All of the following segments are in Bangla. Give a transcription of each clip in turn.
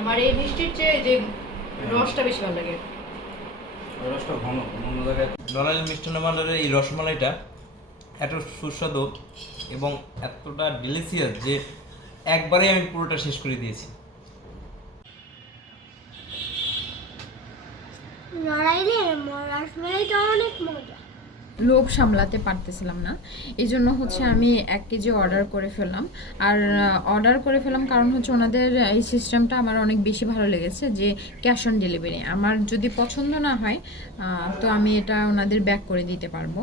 আমার এই মিষ্টির চেয়ে যে রসটা বেশি ভালো লাগে। রসটা ঘন অন্য জায়গায় নড়াইল মিষ্টান্ন ভাণ্ডারের এই রসমালাইটা এত সুস্বাদু এবং এতটা ডেলিসিয়াস যে একবারেই আমি পুরোটা শেষ করে দিয়েছি। নড়াইলের রসমালাইটা অনেক মজা। লোভ সামলাতে পারতেছিলাম না। এই জন্য হচ্ছে আমি এক কেজি অর্ডার করে ফেললাম। আর অর্ডার করে ফেলাম কারণ হচ্ছে ওনাদের এই সিস্টেমটা আমার অনেক বেশি ভালো লেগেছে যে ক্যাশ অন ডেলিভারি আমার যদি পছন্দ না হয় তো আমি এটা ওনাদের ব্যাক করে দিতে পারব।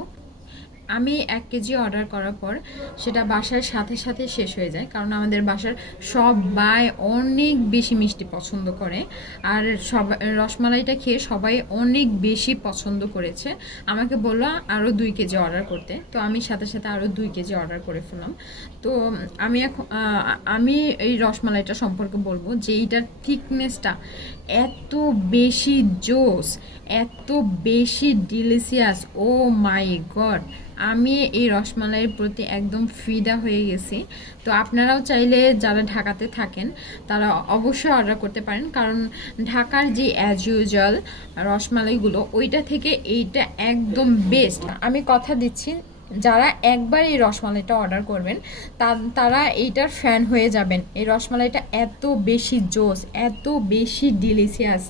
আমি এক কেজি অর্ডার করার পর সেটা বাসার সাথে সাথে শেষ হয়ে যায়। কারণ আমাদের বাসার সবাই অনেক বেশি মিষ্টি পছন্দ করে। আর সব, রসমালাইটা খেয়ে সবাই অনেক বেশি পছন্দ করেছে। আমাকে বলল আরও দুই কেজি অর্ডার করতে। তো আমি সাথে সাথে আরও দুই কেজি অর্ডার করে ফেললাম। তো আমি এখন আমি এই রসমালাইটা সম্পর্কে বলব যে এইটার থিকনেসটা এত বেশি জোস, এত বেশি ডিলিশিয়াস ও মাই গড আমি এই রসমালাইয়ের প্রতি একদম ফিদা হয়ে গেছি। তো আপনারাও চাইলে যারা ঢাকাতে থাকেন, তারা অবশ্যই অর্ডার করতে পারেন। কারণ ঢাকার যে অ্যাজ ইউজুয়াল রসমালাইগুলো, ওইটা থেকে এইটা একদম বেস্ট আমি কথা দিচ্ছি, যারা একবার এই রসমালাইটা অর্ডার করবেন তারা এইটার ফ্যান হয়ে যাবেন। এই রসমালাইটা এত বেশি জোস, এত বেশি ডিলিশিয়াস